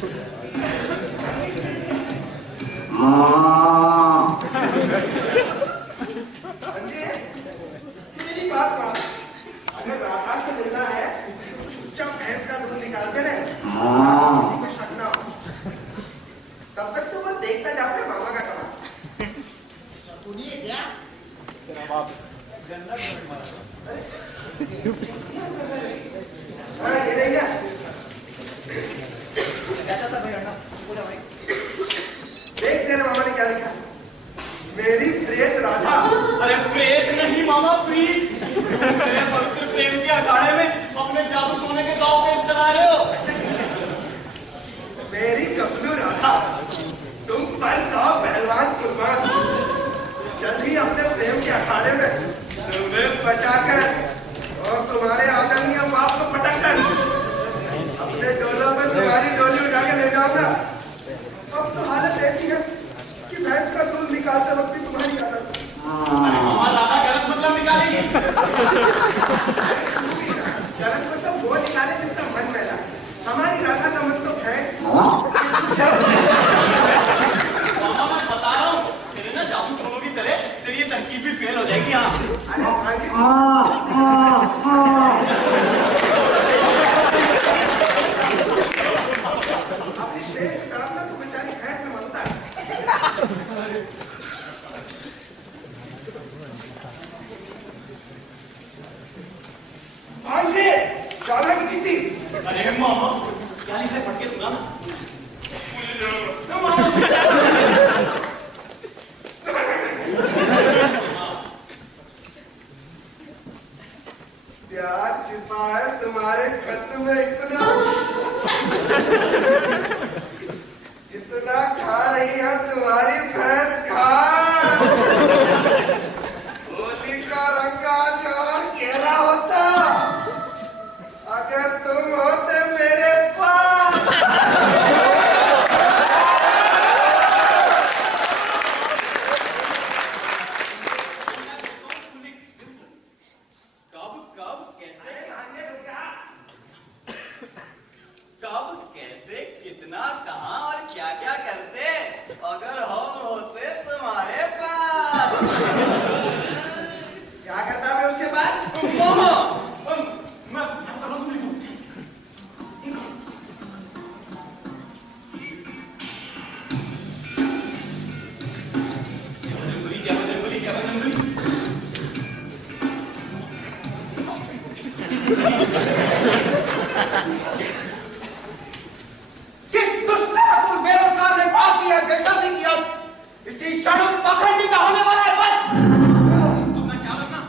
मेरी बात मान, अगर राधा से मिलना है तो चुपचाप भैंस का दूध निकालते रहे, किसी को शक ना हो। तब तक तो बस देखता जा अपने मामा का कमाल। सुनिए क्या तेरा बाप गंदा ये नहीं ना देख तेरे मामा ने क्या लिखा, मेरी प्रेत राधा। अरे प्रेत नहीं मामा, प्रीत। तेरे पवित्र प्रेम के अखाड़े में अपने जादू सोने के गांव पे चला रहे हो। मेरी कबलू राधा, तुम पर 100 पहलवान कुर्बान, जल्द ही अपने प्रेम के अखाड़े में तुम्हें पटाकर और तुम्हारे आदरणीय बाप को पटककर अपने डोलों में तुम्हारी डोली उठा के ले जाऊंगा। अब तो हालत ऐसी है कि भैंस का दूध निकालते वक्त भी तुम्हारी याद आती है। मामा राधा गलत मतलब निकालेगी। गलत मतलब वो निकाले जिसका मन मैला है। हमारी राधा का मन तो भैंस। मामा मैं बता रहा हूँ, तेरे ना जादू टोनों की तरह तेरी ये तरकीब भी फेल हो जाएगी। हाँ अरे भाई अपनी प्रेम की तड़पना तो बेचारी भैंस में मत उतार। भांजे जाना की चिट्ठी। अरे मामा क्या लिखा है, पढ़ के सुना ना। प्यार छिपा है तुम्हारे खत में इतना, जितना खा रही है तुम्हारी भैंस खा। होली का रंग आज और गहरा होता अगर तुम होते मेरे पास। कब कैसे कितना कहाँ और क्या क्या करते अगर हम होते तुम्हारे पास। क्या करता मैं उसके पास? मैं कर रहा हूँ, किस दुष्ट बेरोजगार ने पाप किया, बेशर्मी किया, इसी क्षण उस पाखंडी का होने वाला है। बच अपना ख्याल रखना।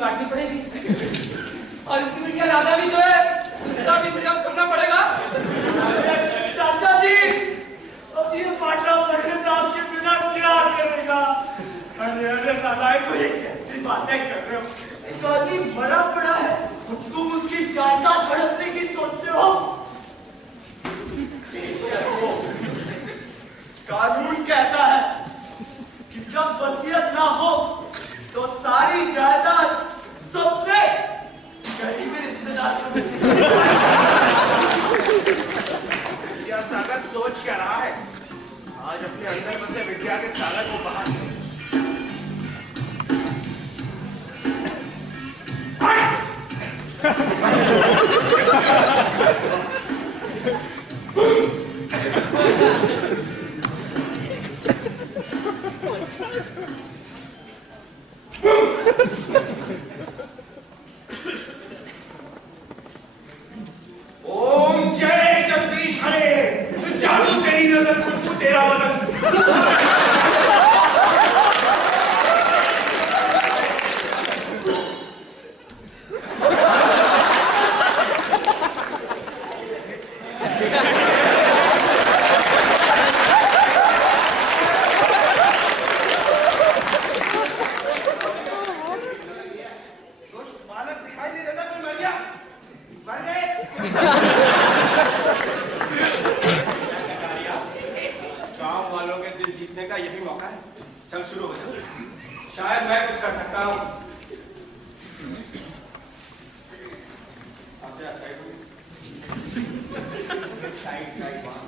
बांटनी पड़ेगी और ये राजा भी तो है, उसका भी इंतजाम करना पड़ेगा। चाचा जी, अब ये पाटा पंडित आपके बिना क्या करेगा? अरे नालायक, ये कैसी बातें कर रहे हो? एक आदमी मरा पड़ा है और तुम उसकी जान का हड़पने की सोचते हो? कानून कहता है कि जब वसीयत ना हो तो सारी जायदाद सबसे गरीबी रिश्तेदार को मिलती है। क्या सागर सोच क्या रहा है? आज अपने अंदर बसे विद्या के सागर को बाहर ओम जय जगदीश हरे। जादू तेरी नजर खुद तेरा बदन। बालक दिखाई नहीं देता, कोई मर गया? मर गए? गांव वालों के दिल जीतने का यही मौका है। चल शुरू हो जा। शायद मैं कुछ कर सकता हूँ। अब जरा साइड हो। साइड वहाँ।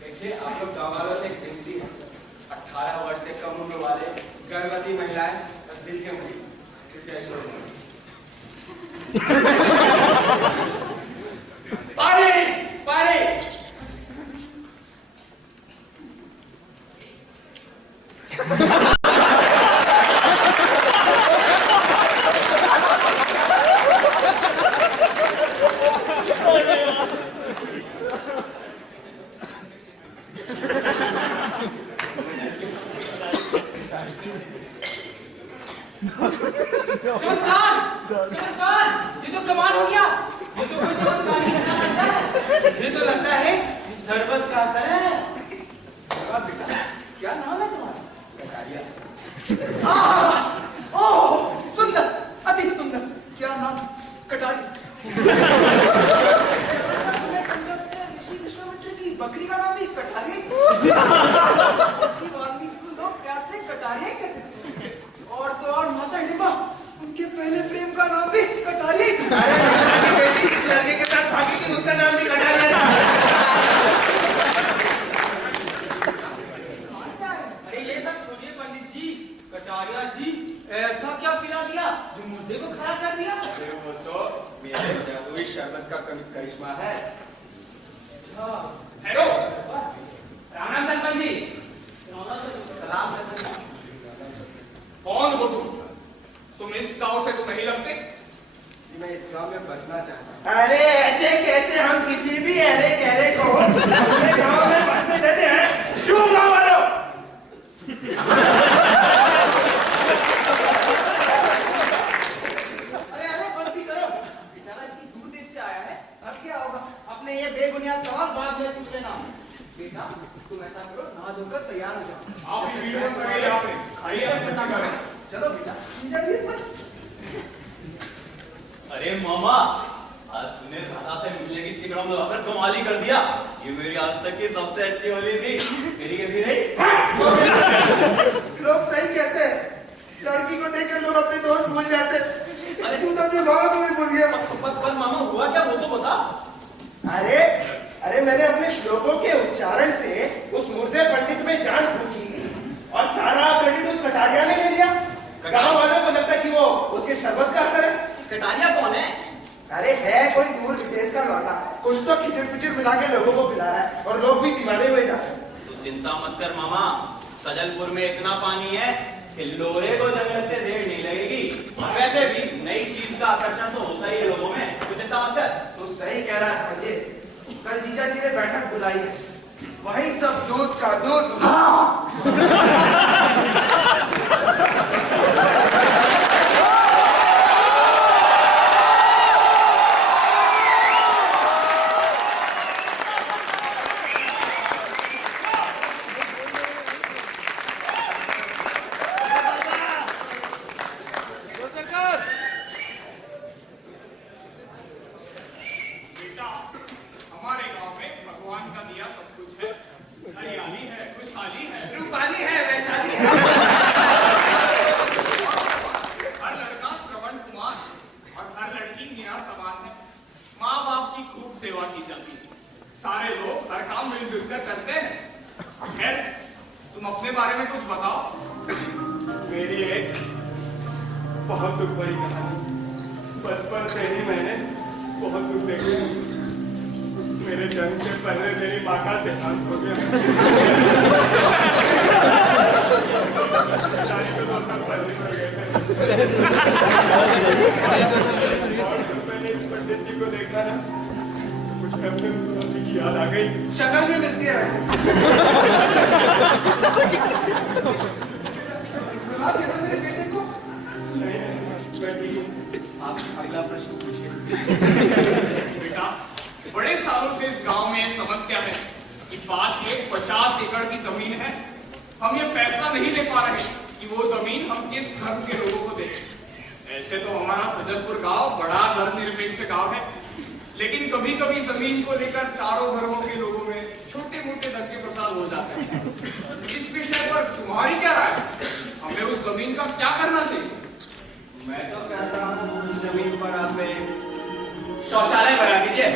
देखिए, आप लोग गाँव वालों से एक विनती है। 18 वर्ष से कम उम्र वाले गर्भवती महिलाएं और दिल के मरीज कृपया इस ओर मुड़ें। पानी पानी। चमत्कार, चमत्कार, ये तो कमाल हो गया। ये तो कोई चमत्कार ही नहीं लगता है। मुझे तो लगता है कि शरबत का असर है। बेटा, क्या नाम है तुम्हारा? ओह, सुंदर, अति सुंदर। क्या नाम? कटारी। तुम्हें कंठस्थ ऋषि विश्वामित्र की बकरी का नाम भी कटारिया ही था। ऋषि वाल्मीकि को लोग प्यार से कटारिया ही कहते थे। और तो और माता हिडिंबा, उनके पहले प्रेम का नाम भी कटारिया ही था। अरे कृष्णा की बेटी जिस लड़के के साथ भागी थी उसका नाम भी कटारिया था। कहाँ से आए? अरे ये सब छोड़िए पंडित जी, कटारिया जी ऐसा क्या पिला दिया जो मुर्दे को खड़ा कर दिया? अरे वो तो मेरे जादुई शरबत का करिश्मा है। हेलो, राम राम सरपंच जी। सलाम सरपंच। कौन हो तुम इस गांव से तो नहीं लगते? जी मैं इस गांव में बसना चाहता अरे ऐसे कैसे हम किसी भी अरे गहरे को अपने गांव में बसने देते हैं? क्यों गांव वालों? अरे अरे बस भी करो, बेचारा इतनी दूर देश से आया है, थक गया होगा। अपने ये बेबुनियाद सवाल बाद में पूछ लेना। बेटा तुम ऐसा करो, नहा धोकर तैयार हो जाओ। आप ही वीडियो में यहाँ पे खाइए अपना करो। चलो बेटा। अरे मामा, आज तूने दादा से मिलने की तिकड़म लगाकर कमाल ही कर दिया। ये मेरी आज तक की सबसे अच्छी होली थी। मेरी कैसी रही? लोग सही कहते हैं, लड़की को देखकर लोग अपने दोस्त भूल जाते। अरे तू तो अपने बाबा को भी भूल गया। पर मामा हुआ क्या, वो तो बता। अरे अरे मैंने अपने श्लोकों के उच्चारण से उस मुर्दे पंडित में जान फूकी और सारा क्रेडिट उस कटारिया ने ले लिया। गांव वालों को लगता है कि वो उसके शरबत का असर है। कटारिया कौन है? अरे है कोई दूर विदेश का लौटा, कुछ तो खिचड़ पिचड़ मिला के लोगों को पिला रहा है और लोग भी दीवाने हुए जाते हैं। तू चिंता मत कर मामा, सजलपुर में इतना पानी है कि लोहे को जंगल से देर नहीं लगेगी। और वैसे भी नई चीज का आकर्षण तो होता ही है लोगों में। तू चिंता मत कर। तो सही कह रहा है भाई, कल जीजा जी ने बैठक बुलाई है। वही सब दूध का दूध। बेटा, हमारे गांव में भगवान का दिया सब कुछ है। हरियाली है, खुशहाली है, रूपाली है, वैशाली है। हर लड़का श्रवण कुमार और हर लड़की मीरा समान है। माँ बाप की खूब सेवा की जाती है। सारे लोग हर काम मिलजुल कर करते हैं। खैर, तुम अपने बारे में कुछ बताओ। मेरी एक बहुत दुख भरी कहानी। बचपन से ही मैंने बहुत दुख देखे। मेरे जन्म से पहले मेरी माँ का देहांत हो गया। पिताजी तो 2 साल पहले मर गए थे। और जब मैंने इस पंडित जी को देखा ना, कुछ अपने पिताजी की याद आ गई। शक्ल भी मिलती है वैसे। मेरे बेटे को नहीं, मैं ठीक हूँ। आप अगला प्रश्न पूछिए। बेटा, बड़े सालों से इस गांव में समस्या है कि पास ये 50 एकड़ की जमीन है। हम ये फैसला नहीं ले पा रहे कि वो जमीन हम किस धर्म के लोगों को दें। ऐसे तो हमारा सज्जनपुर गांव बड़ा धर्मनिरपेक्ष गांव है, लेकिन कभी कभी जमीन को लेकर चारों धर्मों के लोगों में छोटे मोटे दंगे फसाद हो जाते हैं। इस विषय पर तुम्हारी क्या राय है? हमें उस जमीन का क्या करना चाहिए? मैं तो कहता हूँ उस जमीन पर आप एक शौचालय बना दीजिए।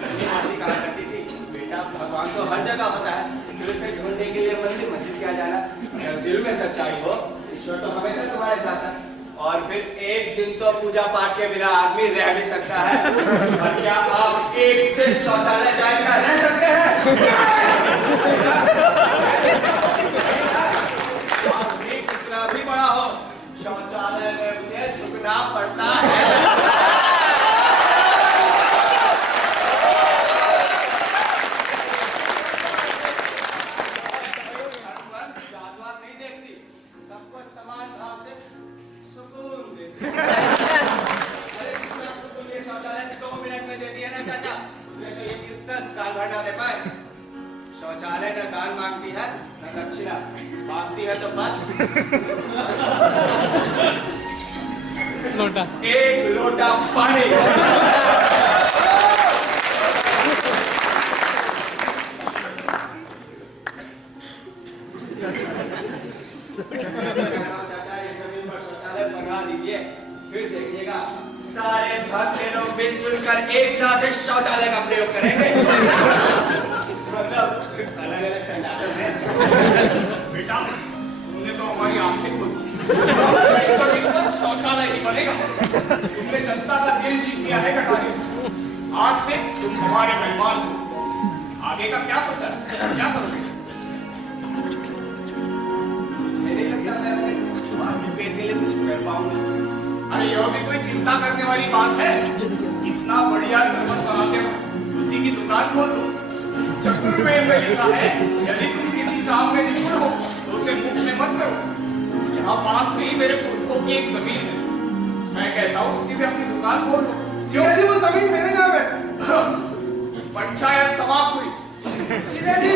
मेरी मासी कहा करती थी, बेटा भगवान तो हर जगह होता है, दिल से ढूंढने के लिए मंदिर मस्जिद क्या जाना। अगर दिल में सच्चाई हो, ईश्वर तो हमेशा तुम्हारे साथ है। और फिर एक दिन तो पूजा पाठ के बिना आदमी रह भी सकता है। और क्या आप एक दिन शौचालय जाए बिना रह सकते हैं? कितना भी बड़ा हो, शौचालय में उसे झुकना पड़ता है। जातवाद नहीं देखती, सबको समान भाव से सुकून देती है। अरे कितना सुकून ये शौचालय 2 मिनट में देती है ना चाचा। मुझे तो ये इंसान साल भर ना दे पाए। शौचालय न दान मांगती है न दक्षिणा, मांगती है तो बस लोटा, 1 लोटा पानी। चाचा ये जमीन पर शौचालय बनवा दीजिए, फिर देखिएगा सारे धर्म के लोग मिलजुल कर एक साथ इस शौचालय का प्रयोग करेंगे। मतलब अलग अलग संडासन है। बेटा, तुमने तो हमारी आंखें खोली। इस जमीन पर शौचालय ही बनेगा। तुमने जनता का दिल जीत लिया है कटारी। आज से तुम हमारे मेहमान हो। आगे का क्या सोचा है? क्या करोगे? मुझे नहीं लगता मैं अपने तुम्हारे पेट के लिए कुछ कर पाऊंगा। अरे यह भी कोई चिंता करने वाली बात है? इतना बढ़िया शरबत बनाते हो, उसी की दुकान खोल दो। चतुर्वेद में लिखा है, यदि तुम किसी काम में निपुण हो तो उसे मुफ्त में मत करो। यहाँ पास में ही मेरे पुरखों की एक जमीन है, मैं कहता हूँ उसी पे अपनी दुकान खोल दो। जी वो जमीन मेरे नाम है। पंचायत समाप्त हुई। जी